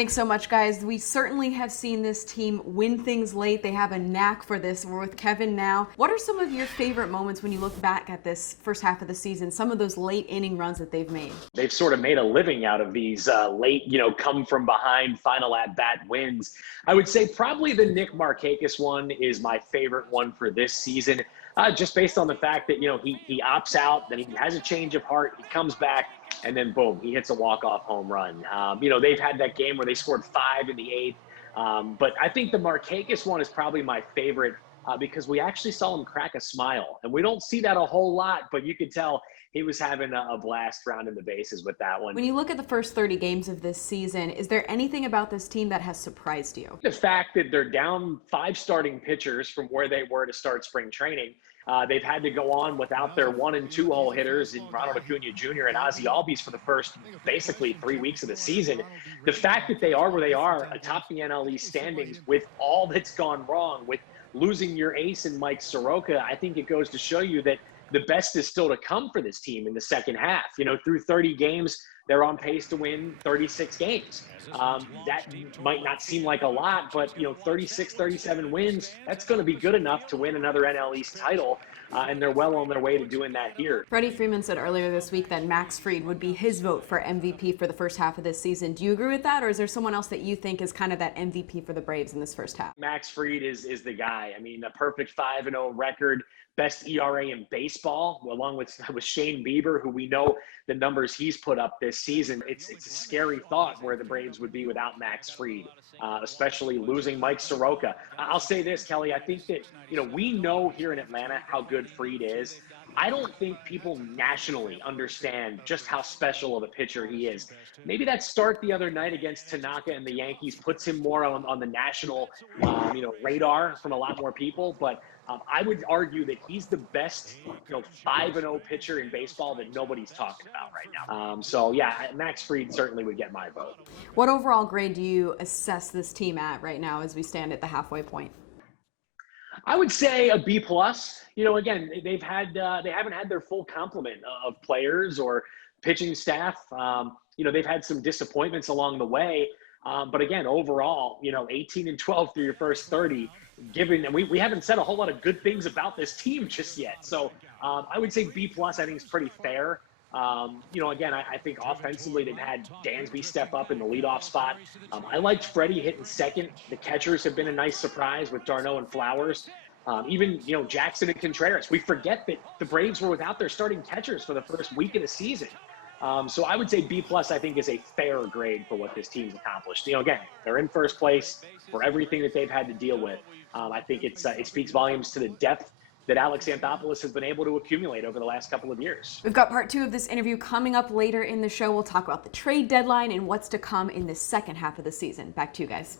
Thanks so much, guys. We certainly have seen this team win things late. They have a knack for this. We're with Kevin now. What are some of your favorite moments when you look back at this first half of the season, some of those late inning runs that they've made? They've sort of made a living out of these late, come from behind final at bat wins. I would say probably the Nick Markakis one is my favorite one for this season, just based on the fact that, he opts out, then he has a change of heart, he comes back, and then boom, he hits a walk-off home run. They've had that game where they scored 5 in the 8th. But I think the Markakis one is probably my favorite because we actually saw him crack a smile. And we don't see that a whole lot, but you could tell he was having a blast rounding the bases with that one. When you look at the first 30 games of this season, is there anything about this team that has surprised you? The fact that they're down 5 starting pitchers from where they were to start spring training. They've had to go on without their 1 and 2 hole hitters in Ronald Acuna Jr. and Ozzie Albies for the first basically 3 weeks of the season. The fact that they are where they are atop the NL East standings with all that's gone wrong, with losing your ace in Mike Soroka, I think it goes to show you that the best is still to come for this team in the second half. Through 30 games, they're on pace to win 36 games. That might not seem like a lot, but 36, 37 wins, that's going to be good enough to win another NL East title. And they're well on their way to doing that here. Freddie Freeman said earlier this week that Max Fried would be his vote for MVP for the first half of this season. Do you agree with that, or is there someone else that you think is kind of that MVP for the Braves in this first half? Max Fried is the guy. I mean, a perfect 5-0 record, best ERA in baseball, along with Shane Bieber, who we know the numbers he's put up this season. It's a scary thought where the Braves would be without Max Fried, especially losing Mike Soroka. I'll say this, Kelly. I think that, we know here in Atlanta how good Fried is. I don't think people nationally understand just how special of a pitcher he is. Maybe that start the other night against Tanaka and the Yankees puts him more on the national, radar from a lot more people. But I would argue that he's the best, 5-0 pitcher in baseball that nobody's talking about right now. So yeah, Max Fried certainly would get my vote. What overall grade do you assess this team at right now as we stand at the halfway point? I would say a B plus. Again, they haven't had their full complement of players or pitching staff. They've had some disappointments along the way. But again, overall, 18 and 12 through your first 30, and we haven't said a whole lot of good things about this team just yet. So I would say B plus, I think is pretty fair. Again, I think offensively they've had Dansby step up in the leadoff spot. I liked Freddie hitting second. The catchers have been a nice surprise with d'Arnaud and Flowers. Even Jackson and Contreras. We forget that the Braves were without their starting catchers for the first week of the season. So I would say B plus, I think, is a fair grade for what this team's accomplished. Again, they're in first place for everything that they've had to deal with. I think it speaks volumes to the depth that Alex Anthopoulos has been able to accumulate over the last couple of years. We've got part 2 of this interview coming up later in the show. We'll talk about the trade deadline and what's to come in the second half of the season. Back to you guys.